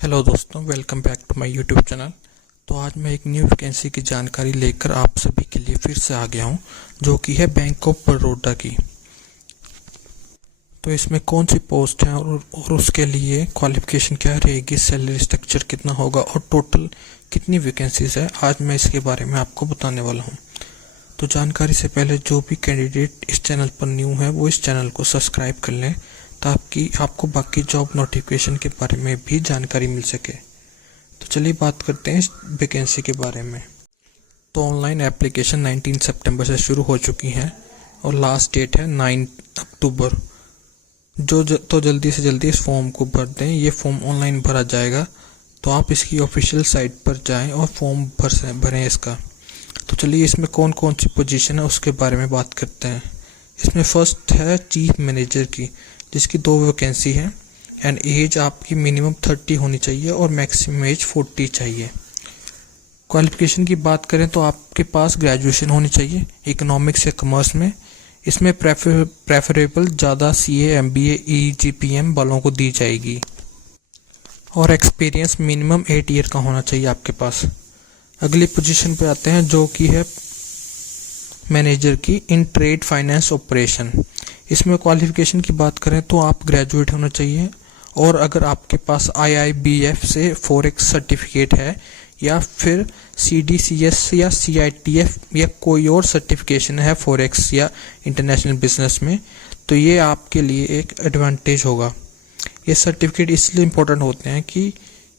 Hello दोस्तों, welcome back to my YouTube channel. तो आज मैं एक न्यू वैकेंसी की जानकारी लेकर आप सभी के लिए फिर से आ गया हूं, जो कि है बैंक ऑफ बड़ौदा की। तो इसमें कौन सी पोस्ट है और उसके लिए क्वालिफिकेशन क्या रहेगी, सैलरी स्ट्रक्चर कितना होगा और टोटल कितनी वैकेंसीज है, आज मैं इसके बारे में आपको बताने वाला हूँ। तो जानकारी से पहले जो भी कैंडिडेट इस चैनल पर न्यू है वो इस चैनल को सब्सक्राइब कर लें, ताकि आपको बाकी जॉब नोटिफिकेशन के बारे में भी जानकारी मिल सके। तो चलिए बात करते हैं इस वैकेंसी के बारे में। तो ऑनलाइन एप्लीकेशन 19 सितंबर से शुरू हो चुकी है और लास्ट डेट है 9 अक्टूबर। तो जल्दी से जल्दी इस फॉर्म को भर दें। ये फॉर्म ऑनलाइन भरा जाएगा, तो आप इसकी ऑफिशियल साइट पर जाएं और फॉर्म भरें इसका। तो चलिए इसमें कौन कौन सी पोजीशन है उसके बारे में बात करते हैं। इसमें फर्स्ट है चीफ मैनेजर की, जिसकी 2 वैकेंसी है एंड एज आपकी मिनिमम 30 होनी चाहिए और मैक्सिमम एज 40 चाहिए। क्वालिफिकेशन की बात करें तो आपके पास ग्रेजुएशन होनी चाहिए इकोनॉमिक्स या कॉमर्स में। इसमें प्रेफरेबल ज़्यादा सीए, एमबीए, ईजीपीएम वालों को दी जाएगी और एक्सपीरियंस मिनिमम 8 ईयर का होना चाहिए आपके पास। अगली पोजीशन पे आते हैं, जो कि है मैनेजर की इन ट्रेड फाइनेंस ऑपरेशन। इसमें क्वालिफिकेशन की बात करें तो आप ग्रेजुएट होना चाहिए, और अगर आपके पास आईआईबीएफ से फॉरेक्स सर्टिफिकेट है या फिर सीडीसीएस या सीआईटीएफ या कोई और सर्टिफिकेशन है फॉरेक्स या इंटरनेशनल बिजनेस में, तो ये आपके लिए एक एडवांटेज होगा। ये सर्टिफिकेट इसलिए इम्पोर्टेंट होते हैं कि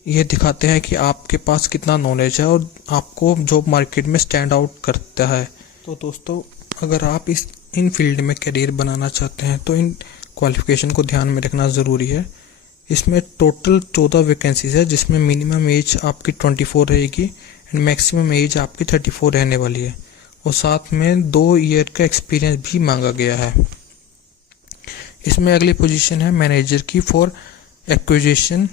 ये दिखाते हैं कि आपके पास कितना नॉलेज है और आपको जॉब मार्केट में स्टैंड आउट करता है। तो दोस्तों, अगर आप इन फील्ड में करियर बनाना चाहते हैं तो इन क्वालिफिकेशन को ध्यान में रखना ज़रूरी है। इसमें टोटल 14 वैकेंसीज है, जिसमें मिनिमम एज आपकी 24 रहेगी एंड मैक्सिमम एज आपकी 34 रहने वाली है, और साथ में 2 ईयर का एक्सपीरियंस भी मांगा गया है। इसमें अगली पोजीशन है मैनेजर की फॉर एक्विजिशन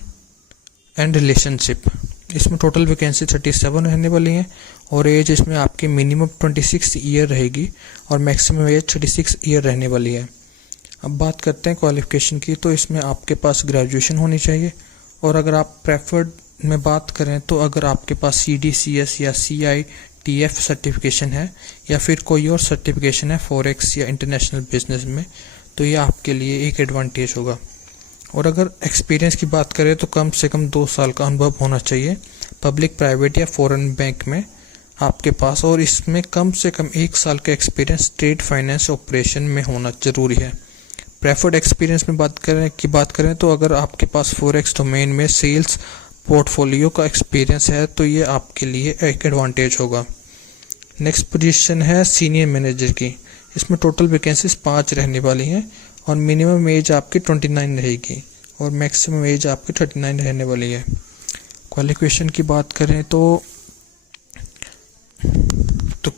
एंड रिलेशनशिप। इसमें टोटल वैकेंसी 37 रहने वाली है और एज इसमें आपकी मिनिमम 26 ईयर रहेगी और मैक्सिमम एज 36 ईयर रहने वाली है। अब बात करते हैं क्वालिफिकेशन की, तो इसमें आपके पास ग्रेजुएशन होनी चाहिए, और अगर आप प्रेफर्ड में बात करें तो अगर आपके पास सीडीसीएस या सीआईटीएफ सर्टिफिकेशन है या फिर कोई और सर्टिफिकेशन है फॉरेक्स या इंटरनेशनल बिजनेस में, तो ये आपके लिए एक एडवांटेज होगा। और अगर एक्सपीरियंस की बात करें तो कम से कम 2 साल का अनुभव होना चाहिए पब्लिक, प्राइवेट या फॉरेन बैंक में आपके पास, और इसमें कम से कम 1 साल का एक्सपीरियंस ट्रेड फाइनेंस ऑपरेशन में होना जरूरी है। प्रेफर्ड एक्सपीरियंस में बात करें तो अगर आपके पास फॉरेक्स डोमेन में सेल्स पोर्टफोलियो का एक्सपीरियंस है तो ये आपके लिए एक एडवांटेज होगा। नेक्स्ट पोजीशन है सीनियर मैनेजर की। इसमें टोटल वैकेंसीज 5 रहने वाली हैं और मिनिमम एज आपकी 29 रहेगी और मैक्सिमम एज आपकी 39 रहने वाली है। क्वालिफिकेशन की बात करें तो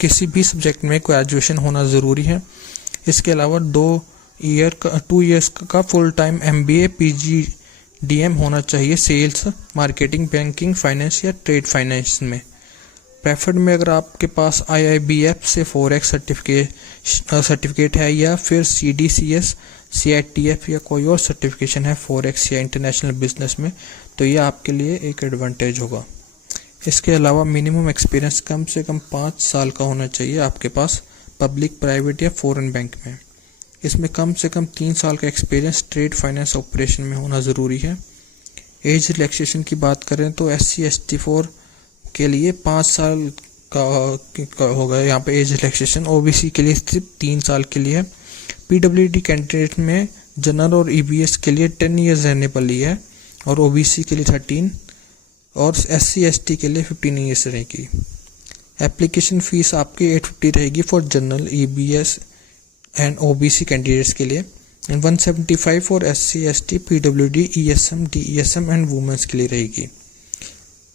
किसी भी सब्जेक्ट में ग्रेजुएशन होना ज़रूरी है। इसके अलावा 2 इयर्स का फुल टाइम एमबीए पीजीडीएम होना चाहिए सेल्स, मार्केटिंग, बैंकिंग, फाइनेंस या ट्रेड फाइनेंस में। प्रेफर्ड में अगर आपके पास आईआईबीएफ से फॉरेक्स सर्टिफिकेट है या फिर सीडीसीएस, सीआईटीएफ या कोई और सर्टिफिकेशन है फॉरेक्स या इंटरनेशनल बिजनेस में, तो ये आपके लिए एक एडवांटेज होगा। इसके अलावा मिनिमम एक्सपीरियंस कम से कम 5 साल का होना चाहिए आपके पास पब्लिक, प्राइवेट या फॉरेन बैंक में। इसमें कम से कम 3 साल का एक्सपीरियंस ट्रेड फाइनेंस ऑपरेशन में होना ज़रूरी है। एज रिलैक्सेशन की बात करें तो SC/ST4 के लिए 5 साल का होगा यहाँ पे एज रिलैक्सेशन। ओबीसी के लिए सिर्फ 3 साल के लिए है। पीडब्ल्यूडी कैंडिडेट में जनरल और ईबीएस के लिए 10 ईयर्स रहने वाली है और ओबीसी के लिए 13 और SC/ST के लिए 15 ईयर्स रहेगी। एप्लीकेशन फीस आपकी 850 रहेगी for general, EBS and OBC candidates के लिए, and 175 for SC/ST, PWD, ESM, DESM and womens के लिए रहेगी।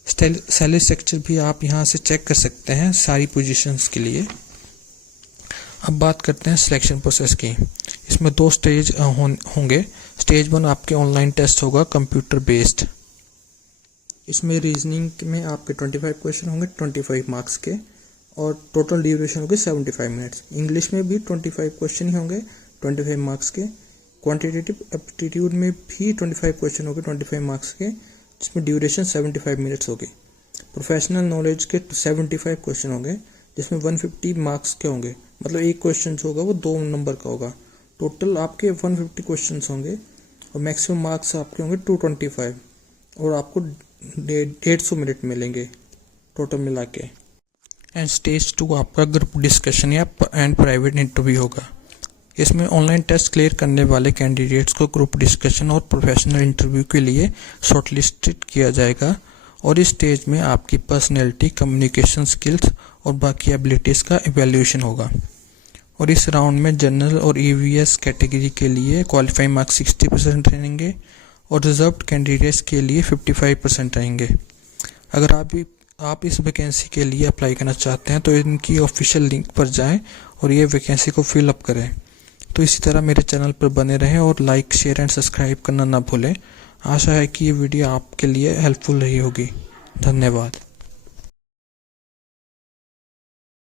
सैलरी स्ट्रक्चर भी आप यहाँ से चेक कर सकते हैं सारी पोजीशंस के लिए। अब बात करते हैं सिलेक्शन प्रोसेस की। इसमें 2 स्टेज होंगे। स्टेज 1 आपके ऑनलाइन टेस्ट होगा कंप्यूटर बेस्ड। इसमें रीजनिंग में आपके 25 क्वेश्चन होंगे 25 मार्क्स के, और टोटल ड्यूरेशन होगी 75 मिनट्स। इंग्लिश में भी 25 क्वेश्चन ही होंगे 25 मार्क्स के। क्वांटिटेटिव एप्टीट्यूड में भी 25 क्वेश्चन होंगे 25 मार्क्स के, जिसमें ड्यूरेशन 75 मिनट्स होगी। प्रोफेशनल नॉलेज के 75 क्वेश्चन होंगे, जिसमें 150 मार्क्स के होंगे, मतलब एक क्वेश्चन जो होगा वो 2 नंबर का होगा। टोटल आपके 150 क्वेश्चन होंगे और मैक्सिमम मार्क्स आपके होंगे 225 और आपको 150 मिनट मिलेंगे टोटल मिला के। एंड स्टेज 2 आपका ग्रुप डिस्कशन या एंड प्राइवेट इंटरव्यू होगा। इसमें ऑनलाइन टेस्ट क्लियर करने वाले कैंडिडेट्स को ग्रुप डिस्कशन और प्रोफेशनल इंटरव्यू के लिए शॉर्टलिस्टेड किया जाएगा और इस स्टेज में आपकी पर्सनैलिटी, कम्युनिकेशन स्किल्स और बाकी एबिलिटीज़ का इवैल्यूएशन होगा। और इस राउंड में जनरल और ईवीएस कैटेगरी के लिए क्वालिफाइंग मार्क्स 60% रहेंगे और रिजर्व्ड कैंडिडेट्स के लिए 55% रहेंगे। अगर आप इस वैकेंसी के लिए अप्लाई करना चाहते हैं तो इनकी ऑफिशियल लिंक पर जाएं और ये वैकेंसी को फिल अप करें। तो इसी तरह मेरे चैनल पर बने रहें और लाइक, शेयर एंड सब्सक्राइब करना ना भूलें। आशा है कि ये वीडियो आपके लिए हेल्पफुल रही होगी। धन्यवाद।